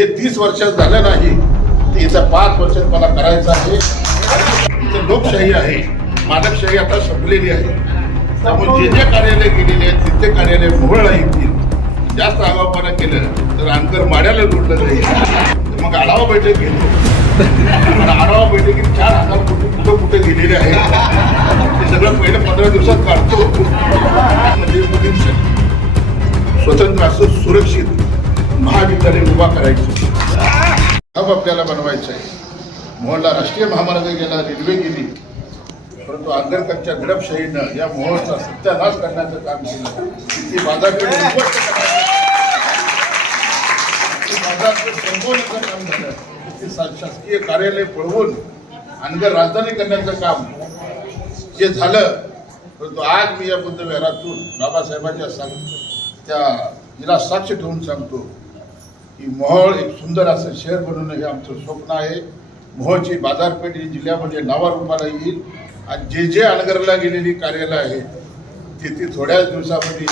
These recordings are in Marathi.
जे तीस वर्षात झालं नाही ते पाच वर्षात मला करायचं आहे. इथं लोकशाही आहे. मानवशाही आता संपलेली आहे. त्यामुळे जे जे कार्यालय गेलेले आहेत तिथे कार्यालय मोहळला येतील जास्त आगावपणा केलं तर अंकर माड्याला लुटलं जाईल. मग आढावा बैठक घेतो. आढावा बैठकीत चार हजार कोटी कुठं कुठे गेलेले आहेत. ते सगळं पहिलं पंधरा दिवसात काढतो. म्हणजे मुलींसाठी स्वतंत्र असं सुरक्षित. ठिकाणी उभा करायची. हब आपल्याला बनवायचं आहे. मोहनला राष्ट्रीय महामार्ग गेला रेल्वे गेली. परंतु आंबेडकरच्या दडपशाहीनं या मोहनचा सत्यानाश करण्याचं काम केलं. ती बाजारपेठ बाजारपेठ संपवण्याचं काम झालं. शासकीय कार्यालय पळवून अनगर राजधानी करण्याचं काम जे झालं परंतु आज मी या बुद्ध विहारातून बाबासाहेबांच्या सांग त्या हिला साक्ष ठेवून सांगतो की मोहोळ एक सुंदर असं शहर बनवणं हे आमचं स्वप्न आहे. मोहोळची बाजारपेठ ही जिल्ह्यामध्ये नावारूपाला येईल. आणि जे जे अनगरला गेलेली कार्यालय आहेत ते ती थोड्याच दिवसामध्ये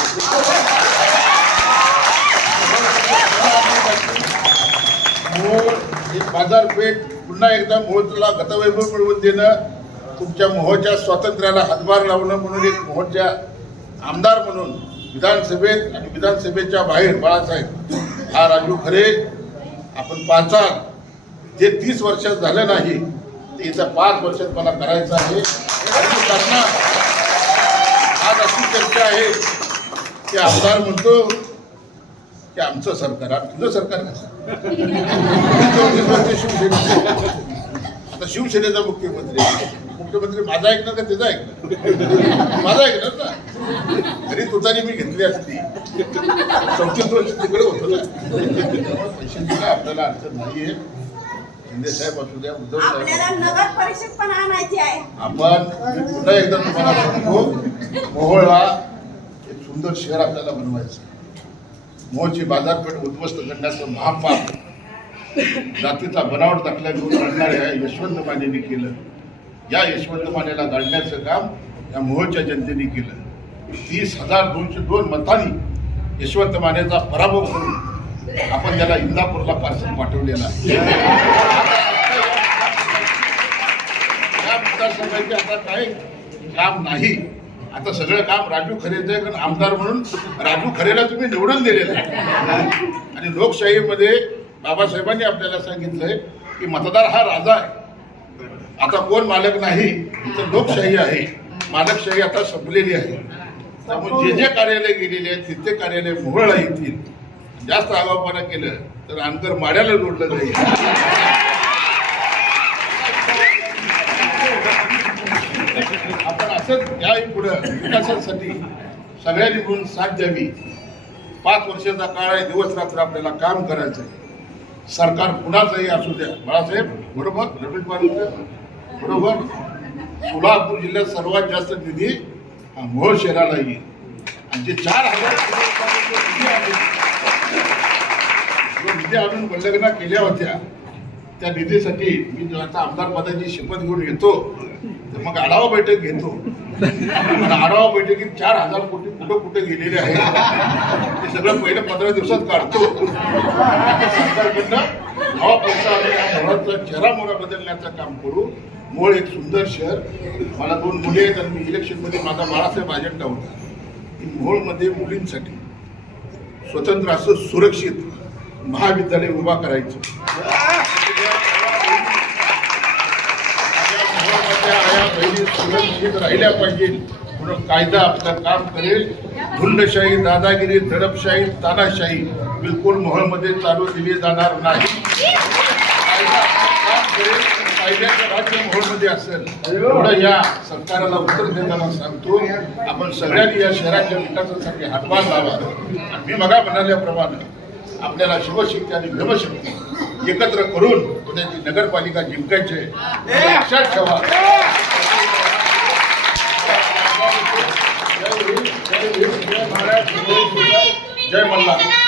मोहोळ ही बाजारपेठ पुन्हा एकदा मोहोळला गतवैभव मिळवून देणं तुमच्या मोहोळच्या स्वातंत्र्याला हातभार लावणं म्हणून एक मोहोळच्या आमदार म्हणून विधानसभेत आणि विधानसभेच्या बाहेर बाळासाहेब हा राजू खरे आपण पाचाल जे तीस वर्षात झालं नाही ते येत्या पाच वर्षात मला करायचं आहे. आणि आज अशी चर्चा आहे की आमदार म्हणतो की आमचं सरकार तुझं सरकार कसं? चौतीस वर्ष आता शिवसेनेचा मुख्यमंत्री मुख्यमंत्री माझा ऐकणार का त्याचा ऐकणार माझा ऐकणार ना तरी तुतारी मी घेतली असती. चौतीस वर्ष तिकडे होतो ना. पैशांची काय आपल्याला अडचण नाहीये. शिंदे साहेब असू द्या उद्धव साहेब आपल्याला असू द्या. नगर परिषद पण आणायची आहे. आपण पुन्हा एकदा तुम्हाला सांगतो मोहोळला एक सुंदर शहर आपल्याला बनवायचं आहे. मोहोळची बाजारपेठ उद्ध्वस्त करण्याचं महापाप. जातीचा बनावट दाखला घेऊन लढणाऱ्या यशवंत मानेने केलं. या यशवंत मानेला गाडण्याचं काम या मोहोळच्या जनतेने केलं. तीस हजार दोनशे दोन मतांनी यशवंत मानेचा पराभव करून आपण त्याला इंदापूरला पार्सल पाठवलेला आहे. या मतदारसंघाचे आता काय काम नाही. आता सगळं काम राजू खरेचं आहे कारण आमदार म्हणून राजू खरेला तुम्ही निवडून दिलेलं आहे. आणि लोकशाहीमध्ये बाबासाहेबांनी आपल्याला सांगितलंय की मतदार हा राजा आहे. आता कोण मालक नाही तर लोकशाही आहे. मालकशाही आता संपलेली आहे. त्यामुळे जे जे कार्यालय गेलेले आहेत तिथे कार्यालय मोहळला येतील जास्त आगाऊपणा केलं तर अंतर माड्याला जोडलं जाईल. आपण असंच याही पुढं विकासासाठी सगळ्यांनी मिळून साथ द्यावी. पाच वर्षाचा काळ आहे दिवस रात्र आपल्याला काम करायचं आहे सरकार कुणाचंही असू द्या. बाळासाहेब बरोबर? रमेश बाबू बरोबर? सोलापूर जिल्ह्यात सर्वात जास्त निधी हा मोहोळ शहराला येईल. आणि जे चार हजार निधी जो निधी आणून बंडगना केल्या होत्या त्या निधीसाठी मी आता आमदार पदाची शपथ घेऊन येतो तर मग आढावा बैठक घेतो. आढावा बैठकीत चार हजार कोटी कुठं कुठे गेलेले आहेत ते सगळं पहिलं पंधरा दिवसात काढतो. सरकारकडनं हवा पैसा आणि या मोहरा बदलण्याचं काम करू. मोळ एक सुंदर शहर. मला दोन मुली आहेत आणि मी इलेक्शनमध्ये माझा बाळासाहेब अजेंडा होता की मोहोळमध्ये मुलींसाठी स्वतंत्र असं सुरक्षित महाविद्यालय उभा करायचं. सुरक्षित राहिल्या पाहिजे म्हणून कायदा आपलं काम करेल. गुंडशाही दादागिरी दडपशाही तानाशाही बिलकुल मोहळमध्ये चालू दिली जाणार नाही कायदा आपलं काम करेल, कायद्याचं राज्य मोहळमध्ये असेल एवढं या सरकारला उत्तर देताना सांगतो आपण सगळ्यांनी या शहराच्या विकासासाठी हातभार लावा. आणि मी मगा म्हणाल्याप्रमाणे आपल्याला शिवशक्ती आणि भ्रमशक्ती एकत्र करून पुण्याची नगरपालिका जिंकायची आहे. लक्षात ठेवा. जय मल्ला जय मल्हार.